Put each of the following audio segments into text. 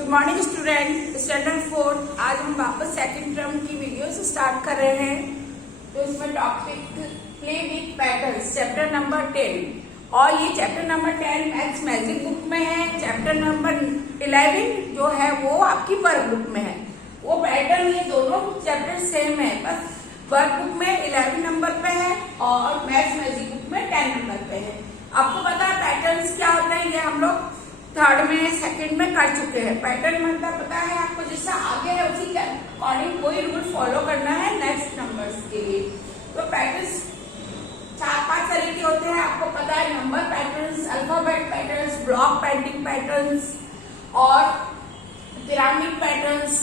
Good morning student, standard 4। आज हम वापस सेकंड टर्म की वीडियो से स्टार्ट कर रहे हैं। तो इसमें topic play with patterns, chapter number 10। और ये chapter number 10 maths magic book में है। चैप्टर नंबर 11 जो है वो आपकी वर्क बुक में है। वो पैटर्न ये दोनों चैप्टर सेम है, बस वर्क बुक में 11 नंबर पे है और मैथ्स मैजिक बुक में 10 नंबर पे है। आपको पता है पैटर्न्स क्या होते हैं, ये हम लोग थर्ड में सेकंड में कर चुके हैं। पैटर्न मतलब पता है आपको, जैसा आगे है उसी के अकॉर्डिंग कोई रूल फॉलो करना है नेक्स्ट नंबर्स के लिए। तो पैटर्न्स 4-5 तरह के होते हैं, आपको पता है। Number patterns, alphabet patterns, block painting patterns और पिरामिड पैटर्न्स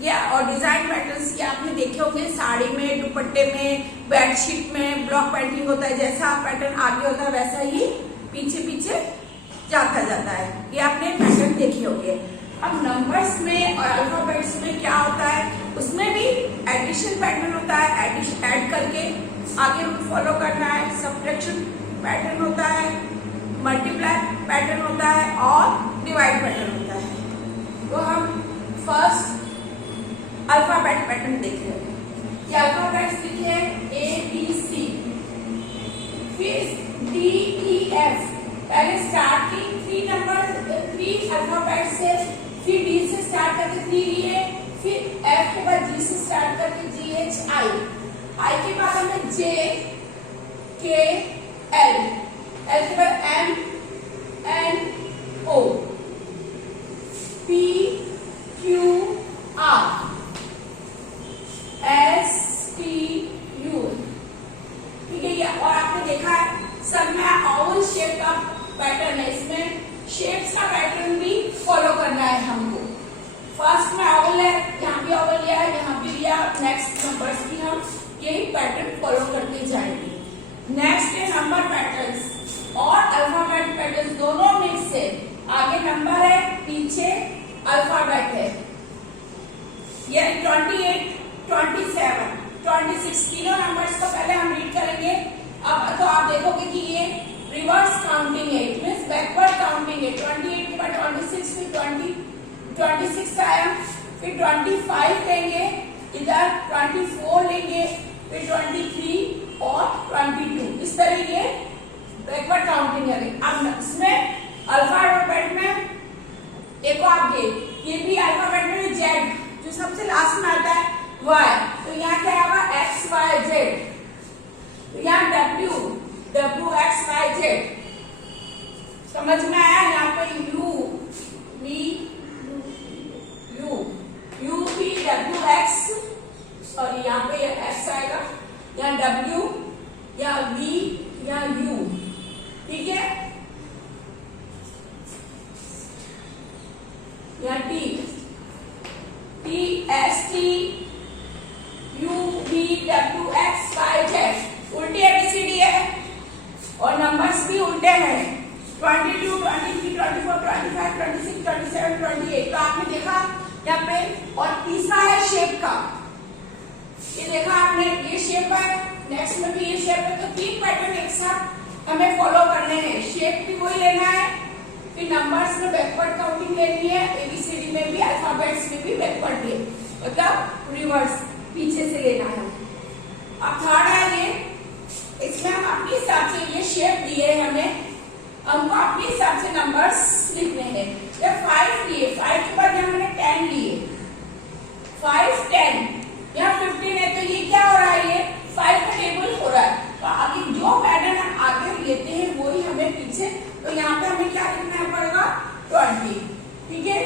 या और डिजाइन पैटर्न्स। ये आपने देखे होंगे साड़ी में, दुपट्टे में, बेडशीट में ब्लॉक पेंटिंग होता है। जैसा पैटर्न आगे होता है वैसा ही पीछे पीछे जाता है। ये आपने पैटर्न देखे होंगे। अब नंबर्स में और अल्फाबेट्स में क्या होता है, उसमें भी एडिशन पैटर्न होता है। एडिशन ऐड करके आगे रूल फॉलो करना है। सब्ट्रैक्शन पैटर्न होता है, मल्टीप्लाई पैटर्न होता है और डिवाइड पैटर्न होता है। तो हम फर्स्ट अल्फाबेट पैटर्न देख रहे हैं। ये अल्फाबेट्स लिखे ABC, फिर DEF। पहले स्टार्ट की 3 अल्फाबेट से, फिर D से स्टार्ट करके 3 लिए, फिर F के बाद G से स्टार्ट करके GHI, I के बाद हमें J K L, L के बाद M N O, P Q R, S T U। ठीक है, ये और आपने देखा है सब में ओवल शेप का पैटर्न है। इसमें शेप्स का पैटर्न भी फॉलो करना है हमको। फर्स्ट में ओवल है, यहाँ भी ओवल लिया है, यहाँ भी लिया। नेक्स्ट नंबर्स भी हम यही पैटर्न फॉलो करते जाएंगे। नेक्स्ट है नंबर पैटर्न्स और अल्फाबेट पैटर्न दोनों मिक्स है। आगे नंबर है, पीछे अल्फाबेट है। ये 28, 27, 26 तीनों नंबर्स को पहले हम रीड करेंगे। अब तो आप देखोगे कि ये रिवर्स काउंटिंग है, इट मींस बैकवर्ड काउंटिंग है। 28 के बाद 26, फिर 26 आया, फिर 25 लेंगे, इधर 24 लेंगे, फिर 23 और 22। इस तरह ये बैकवर्ड काउंटिंग है। अब इसमें अल्फाबेट में देखो आप ये भी अल्फाबेट में जेड जो सबसे लास्ट में आता है वाई, तो यहाँ क्या आएगा एक्स वाई जेड। यहाँ डब्ल्यू एक्स वाई जेड समझ में आया। यहाँ पे यू भी डब्ल्यू एक्स, और यहाँ पे एक्स आएगा, यहाँ डब्ल्यू या वी या यू। ठीक है, यहाँ T S T U V W X Y Z. उल्टी एबीसीडी है और नंबर्स भी उल्टे हैं। 22, 23, 24, 25, 26, 27, 28। तो आपने देखा यहाँ पे। और तीसरा है शेप का, ये देखा आपने, ये शेप है, नेक्स्ट में भी ये शेप है। तो 3 पैटर्न एक साथ हमें फॉलो करने हैं। शेप भी वही लेना है, फिर नंबर्स में बैकवर्ड काउंटिंग लेनी है, एबीसीडी में भी, अल्फाबेट्स में भी बैकवर्ड ले, मतलब रिवर्स पीछे से लेना है। अब थर्ड है ये, इसमें हम अपने हिसाब से ये शेप दिए हैं हमें, हमको अपने हिसाब से नंबर्स लिखने हैं। ये 5 लिए, 5 के बाद यहाँ मैंने 10 लिए, 5, 10, यहाँ 15 है। तो ये क्या हो रहा है, ये 5 का टेबल हो रहा है। तो आगे जो पैटर्न हम आगे लेते हैं वही हमें पीछे, तो यहाँ पे हमें क्या लिखना पड़ेगा 20। ठीक है,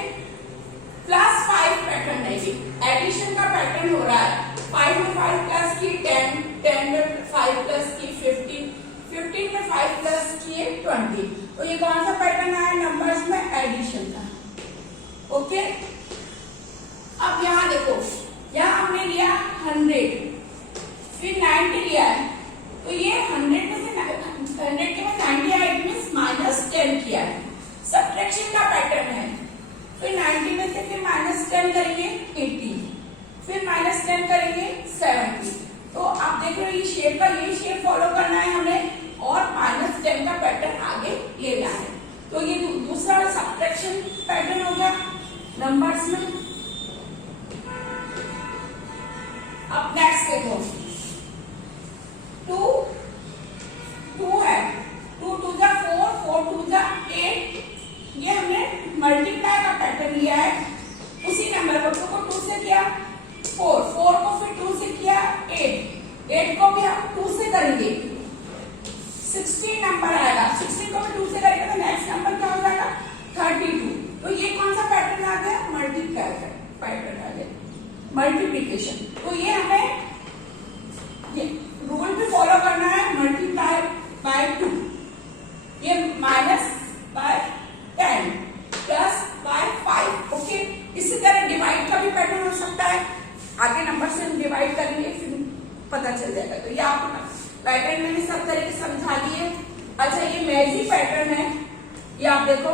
+5 पैटर्न है, ये एडिशन का पैटर्न हो रहा है। 5 में 5 प्लस की 10, 10 में 5 प्लस की 15, 15 में 5 प्लस किए 20। तो ये कौन सा पैटर्न आया नंबर्स में, एडिशन का। ओके, अब यहाँ देखो, यहाँ हमने लिया 100, फिर 90 लिया है। तो ये 100 में से 100 के बाद 90 आया, इट मींस -10 किया है। सब्ट्रैक्शन का पैटर्न है। फिर 90 में से फिर -10 करेंगे 80, फिर -10 करेंगे 70। तो आप देख रहे हो ये शेप का, ये शेप फॉलो करना है हमें और -10 का पैटर्न आगे लेना है। तो ये दूसरा सब्ट्रैक्शन पैटर्न हो गया। अब नेक्स्ट देखो, टू है, 2 2 जा 4, 4 2 जा 8, ये हमने मल्टीप्लाई का पैटर्न लिया है। उसी नंबर को 2 को 2 से किया 4, 4 को फिर 2 से किया 8, 8 को भी हम 2 से करेंगे 16 नंबर आएगा, 16 को भी 2 से करेंगे तो नेक्स्ट नंबर क्या हो जाएगा 32। तो ये कौन सा पैटर्न आ गया, मल्टीप्लाई का पैटर्न आ गया, मल्टीप्लिकेशन। तो ये हमें ये रूल भी फॉलो करना है, मल्टीप्लाई बाय 2, ये minus by 10 plus by 5। Okay, इसी तरह डिवाइड का भी पैटर्न हो सकता है, आगे नंबर से डिवाइड करेंगे फिर पता चल जाएगा। तो ये आपको पैटर्न मैंने सब तरह के समझा दिए। अच्छा, ये मैजिक पैटर्न है, ये आप देखो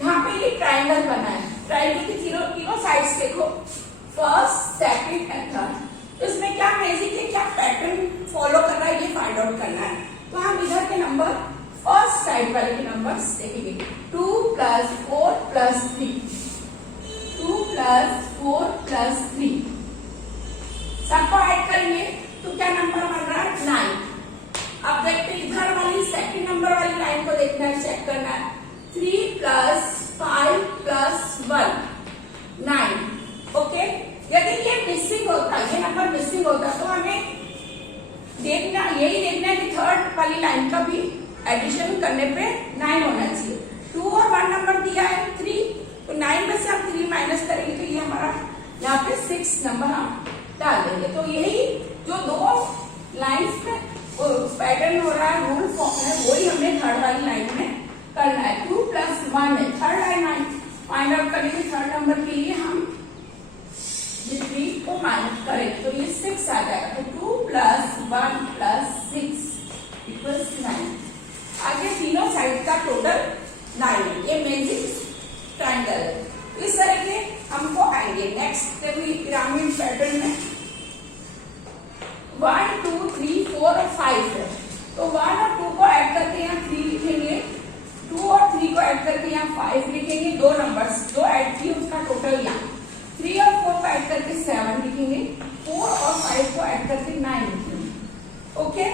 यहाँ पे ये ट्राइंगल बना है, ट्राइंगल की तीनों साइड्स देखो, फर्स्ट सेकंड एंड थर्ड। तो इसमें क्या मैजिक है, क्या पैटर्न फॉलो कर रहा है, ये फाइंड आउट करना है। तो हम इधर के नंबर फर्स्ट साइड वाले के नंबर्स देखेंगे, 2 + 4 + 3, 2 + 4 + 3, सबको ऐड करेंगे तो क्या नंबर बन रहा है 9। अब देखते हैं इधर वाली सेकंड नंबर वाली लाइन को देखना है, चेक करना है, 3 + 5 + 1 9। ओके, यदि ये मिसिंग होता, ये नंबर मिसिंग होता तो हमें देखना, यही देखना है कि थर्ड वाली लाइन का भी एडिशन करने पे 9 होना चाहिए। 2 और 1 नंबर दिया है 3, तो 9 में से हम 3 माइनस करेंगे तो ये हमारा यहाँ पे 6 नंबर हम डाल देंगे। तो यही जो दो लाइन्स में पैटर्न हो रहा है, रूल फॉर्म है, वही हमें थर्ड वाली लाइन में करना है। 2 + 1 है, थर्ड लाइन फाइंड आउट करेंगे, थर्ड नंबर के लिए हम 3 को माइनस करेंगे तो ये 6 आ जाएगा। तो 2 + 1 + 6 = 9। आगे तीनों साइड का टोटल 9 है, ये मैजिक ट्राइंगल है। इस तरह के हमको आएंगे। नेक्स्ट ग्रामीण पैटर्न में 1 2 3 4 और 5 है, तो 1 और 2 को ऐड करके यहाँ 3 लिखेंगे, 2 और 3 को ऐड करके यहाँ 5 लिखेंगे, दो नंबर्स जो ऐड किए उसका टोटल यहाँ 3 और 4 को ऐड करके 7 लिखेंगे, 4 और 5 को ऐड करके 9 लिखेंगे। ओके,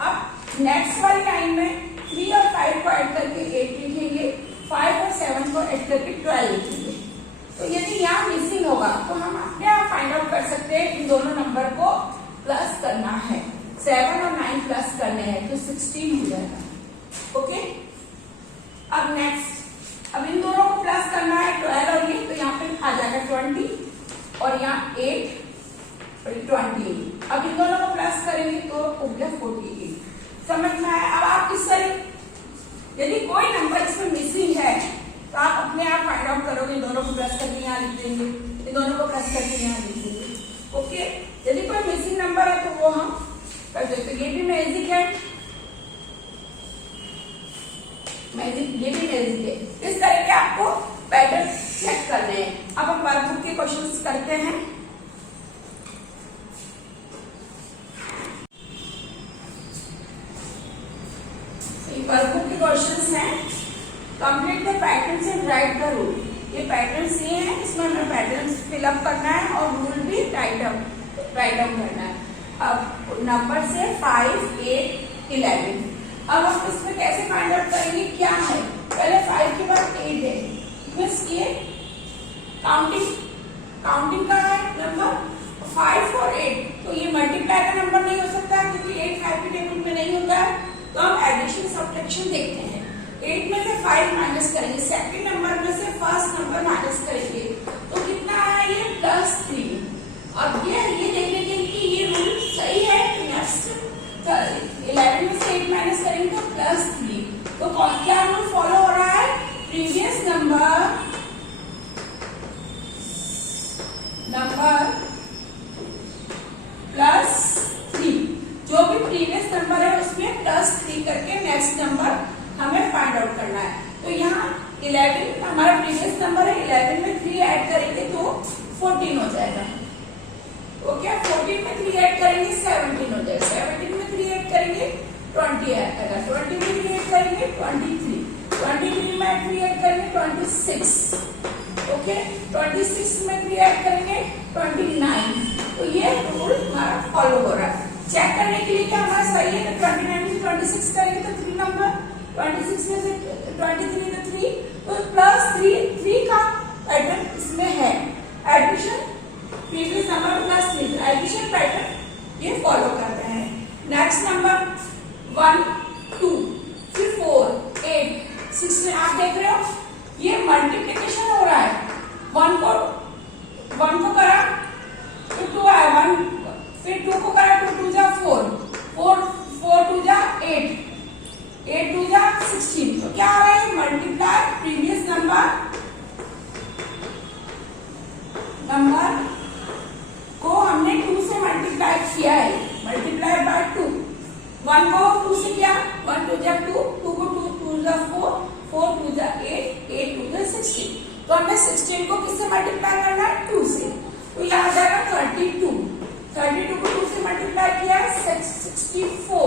अब नेक्स्ट वाली लाइन में 3 और 5 को ऐड करके 8 लिखेंगे, 5 और 7 को ऐड करके 12 लिखेंगे। तो यदि यहाँ मिसिंग होगा तो हम अपने आप फाइंड आउट कर सकते हैं, इन दोनों नंबर को प्लस करना है, 7 और 9 प्लस करने हैं तो 16 हो जाएगा। ओके, अब नेक्स्ट, अब इन दोनों को प्लस करना है 12 और ये, तो यहाँ पे आ जाएगा 20 और यहाँ 8 और 28। अब इन दोनों को प्लस करेंगे तो हो गया 48। समझ में आया? अब आप किस तरह, यदि कोई नंबर इसमें मिसिंग है तो आप अपने आप फाइंड आउट करोगे, इन दोनों को प्लस करके यहाँ लिख देंगे, इन दोनों को प्लस करके यहाँ लिख देंगे। ओके, यदि कोई मिसिंग नंबर है तो वो हम कर देते। ये भी मैजिक है, मैजिक, ये भी मैजिक है। इस तरह के आपको पैटर्न चेक करने हैं। अब हम वर्कबुक के क्वेश्चंस करते हैं। वर्कबुक के क्वेश्चंस हैं, complete the patterns and right the rule. ये पैटर्न्स ये हैं, इसमें हमें पैटर्न्स फिलअप करना है और रूल भी राइट डाउन करना है। अब नंबर से 5 8 11। अब हम इसमें कैसे फाइंड आउट करेंगे क्या है, पहले 5 के बाद 8 है, मीन्स ये काउंटिंग का है नंबर 5 और 8, तो ये मल्टीप्लाई का नंबर नहीं हो सकता क्योंकि 8 5 के टेबल में नहीं होता है। तो हम एडिशन सब्ट्रैक्शन देखते हैं, 8 में से 5 माइनस करेंगे, सेकंड नंबर में से फर्स्ट नंबर माइनस करेंगे तो कितना आया ये +3। अब ये देखने के लिए ये रूल सही है, नेक्स्ट 11 में से 8 माइनस करेंगे तो +3। तो क्या रूल फॉलो हो रहा है, प्रीवियस नंबर +3, जो भी प्रीवियस नंबर है उसमें +3 करके नेक्स्ट नंबर हमें फाइंड आउट करना है। तो यहाँ 11 हमारा प्रीवियस नंबर है, 11 में 3 ऐड करेंगे तो 14 हो जाएगा। ओके, 14 में 3 ऐड करेंगे 17 हो जाएगा, 17 में 3 ऐड करेंगे 20 आएगा, 20 में 3 ऐड करेंगे 23, 23 में 3 ऐड करेंगे 26। ओके, 26 में 3 ऐड करेंगे 29। तो ये रूल फॉलो हो रहा है। चेक करने के लिए क्या हमारा सही है, तो 29 में से 26 करेंगे तो 3 नंबर, 26 में से 23 तो 3, तो प्लस 3 का पैटर्न इसमें है। Addition previous number plus 3, addition pattern ये फॉलो कर रहे हैं। नेक्स्ट नंबर 1 2 फिर 4 8 6 में आप देख रहे हो ये मल्टीप्लिकेशन हो रहा है। 1 को करा तो 2 आया, 1 फिर 2 को करा, 2 2 जा 4 4 2 जा 8 8 2 जा 16। तो क्या आ रहा है, मल्टीप्लाई प्रीवियस नंबर को हमने 2 से मल्टीप्लाई किया है, मल्टीप्लाई बाय 2। 1 को 2 से किया, 1 2 जा 2, 2 को 2 जा 4 4 2 जा 8 8 2 जा 16। तो हमें 16 को किससे मल्टीप्लाई करना है, 2 से। तो यहाँ आ जाएगा 32 को 2 से मल्टीप्लाई किया 64 को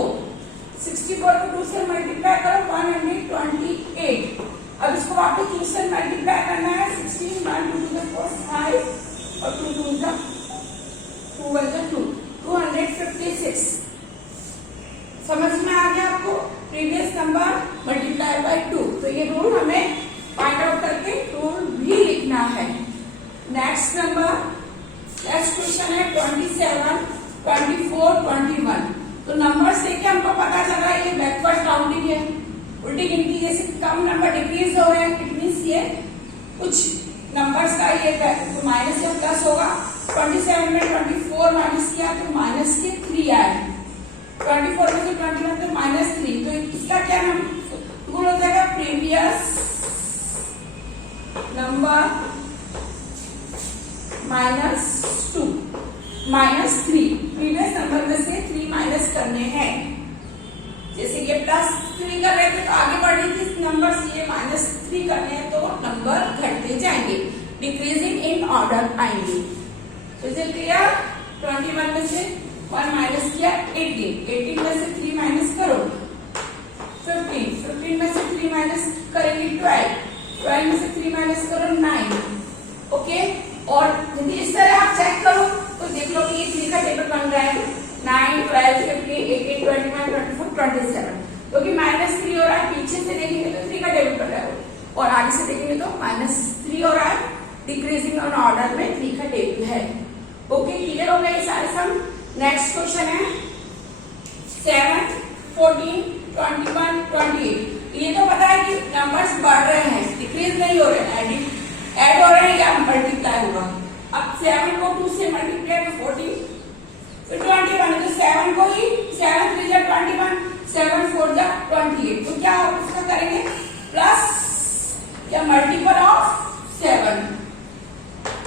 2 से मल्टीप्लाई करो 128। अब इसको वापस 2 से मल्टीप्लाई करना है 16 1 2 to the 4 5 और 2 2 जा 2 1 जा 2 256। समझ में आ गया आपको, प्रीवियस नंबर मल्टीप्लाई बाय 2। तो ये रूल हमें फाइंड आउट करके रूल भी लिखना है। नेक्स्ट क्वेश्चन है 27 24 21। तो नंबर से क्या हमको पता चल रहा है ये बैकवर्ड काउंटिंग है, उल्टी गिनती, जैसे कम नंबर डिक्रीज हो रहे हैं, इट मींस ये कुछ नंबर्स का ये माइनस या प्लस होगा। 27 में 24 माइनस किया तो माइनस के 3 आए, 24 में से 21 तो -3। तो इसका क्या रूल हो जाएगा, प्रीवियस नंबर -2 -3। प्रीवियस नंबर में से 3 माइनस करने हैं। जैसे ये +3 कर रहे थे तो आगे बढ़ रही थी नंबर से, ये -3 करने हैं तो नंबर घटते जाएंगे, डिक्रीजिंग इन ऑर्डर आएंगे। तो इसे क्लियर, 21 में से 1 माइनस किया 18 में से 3 माइनस करो 15 में से 3 माइनस करेंगे 12 में से 3 माइनस करो 9। ओके, और यदि इस तरह आप चेक करो तो देख लो कि ये 3 का टेबल बन रहा है 9 12 15 18 21 24 27, क्योंकि -3 हो रहा है। पीछे से देखेंगे तो 3 का टेबल बन रहा है और आगे से देखेंगे तो -3 हो रहा है, डिक्रीजिंग ऑन ऑर्डर में 3 का टेबल है। ओके, क्लियर हो गया ये सारे सम। नेक्स्ट क्वेश्चन है 7 14 21 28। ये तो पता है कि नंबर्स बढ़ रहे हैं, डिक्रीज नहीं हो रहे हैं, ऐड हो रहे हैं या मल्टीप्लाई होगा। अब 7 को 2 से मल्टीप्लाई में 14 फिर 21, तो 7 को ही 7 3 जा 21 7 4 जा 28। तो क्या उसका करेंगे प्लस या मल्टीपल ऑफ 7,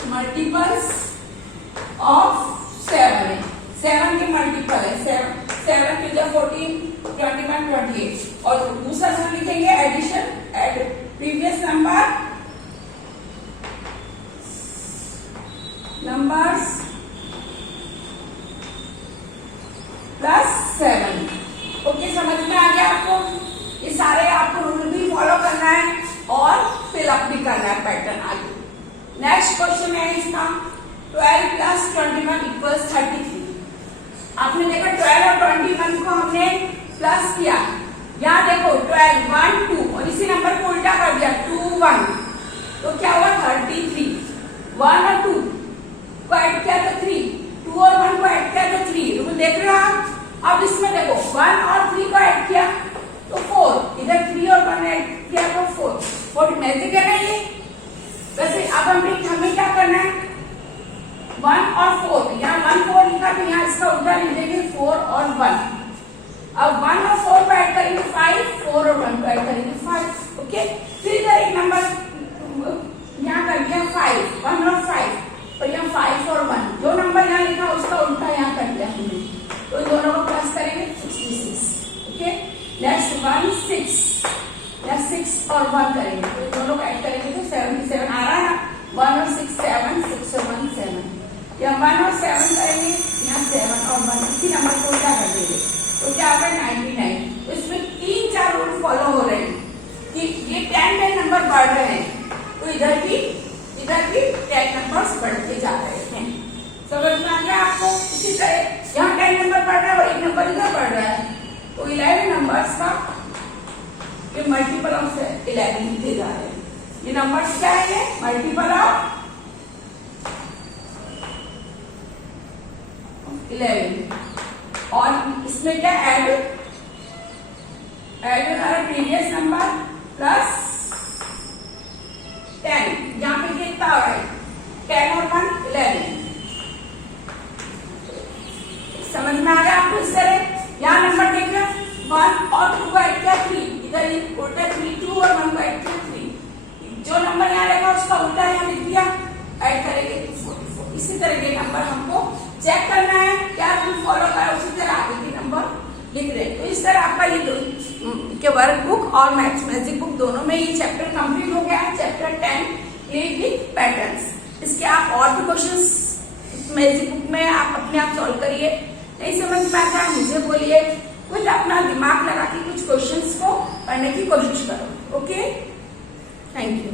मल्टीपल्स ऑफ 7 है, 7 के मल्टीपल है 7 2 जा 14 21 28। और दूसरा हम लिखेंगे addition, add previous numbers +7। Okay, समझ में आ गया आपको। ये सारे आपको रूल भी फॉलो करना है और फिलअप भी करना है पैटर्न आगे। नेक्स्ट क्वेश्चन है इसका 12 + 21 = 33। आपने देखा 12 और 21 को हमने प्लस किया, यहाँ देखो 12 1 2 और इसी नंबर को उल्टा कर दिया 2 1, तो क्या हुआ 33। 1 और 2 को ऐड किया तो 3, 2 और 1 को ऐड किया तो 3। रूल देख रहे हो आप। अब इसमें देखो 1 और 3 को ऐड किया तो 4, इधर 3 और 1 ऐड किया तो 4। 4 मैजिक है ना ये। वैसे अब हमें क्या करना है, 1 और 4, यहाँ 1 4 लिखा तो यहाँ इसका उल्टा लिख देंगे 4 और 1। अब 1 और 4 को ऐड करेंगे 5, 4 और 1 को ऐड करेंगे 5। ओके, फिर इधर एक नंबर यहाँ कर दिया 5, 1 और 5, तो यहाँ 5 और 1, जो नंबर यहाँ लिखा उसका उल्टा यहाँ कर दिया हमने, तो इन दोनों को प्लस करेंगे 66। ओके, नेक्स्ट 1 6, या 6 और 1 करेंगे, तो दोनों को ऐड करेंगे तो 77 आ रहा है ना। 1 और 6 7, 6 और 1 7, या 1 और 7 करेंगे, यहाँ 7 और 1 इसी नंबर को उल्टा कर देंगे, तो क्या आ गया 99। तो इसमें 3-4 रूल फॉलो हो रहे हैं कि ये 10 नंबर बढ़ रहे हैं, तो इधर भी 10 नंबर्स बढ़ते जा रहे हैं। समझ में आ गया आपको। इसी तरह यहाँ तो 11 नंबर्स का ये मल्टीपल ऑफ 11 लिखते जा रहे हैं। ये नंबर्स क्या है? ये मल्टीपल ऑफ 11 और इसमें क्या ऐड हमारा प्रीवियस नंबर प्लस 10, यहाँ पे कितना हो रहा है 10 और 1 11। समझ में आ गया आपको? इस तरह यहाँ नंबर देख रहे 1 और 2 को ऐड किया 3, इधर उल्टा 3 2 और 1 को ऐड किया 3। जो नंबर यहाँ रहेगा उसका उल्टा यहाँ लिख दिया, ऐड करेंगे 44। इसी तरह के नंबर हमको चेक करना है, क्या रूल फॉलो करा उसी तरह आगे के नंबर लिख रहे हैं। तो इस तरह आपका ये वर्क बुक और मैजिक बुक दोनों में ये चैप्टर कंप्लीट हो गया है। Chapter 10 play with patterns. इसके आप और भी क्वेश्चंस मैजिक बुक में आप अपने आप सॉल्व करिए। नहीं समझ में आता है मुझे बोलिए, कुछ अपना दिमाग लगा के कुछ क्वेश्चंस को पढ़ने की कोशिश करो। Okay, thank you.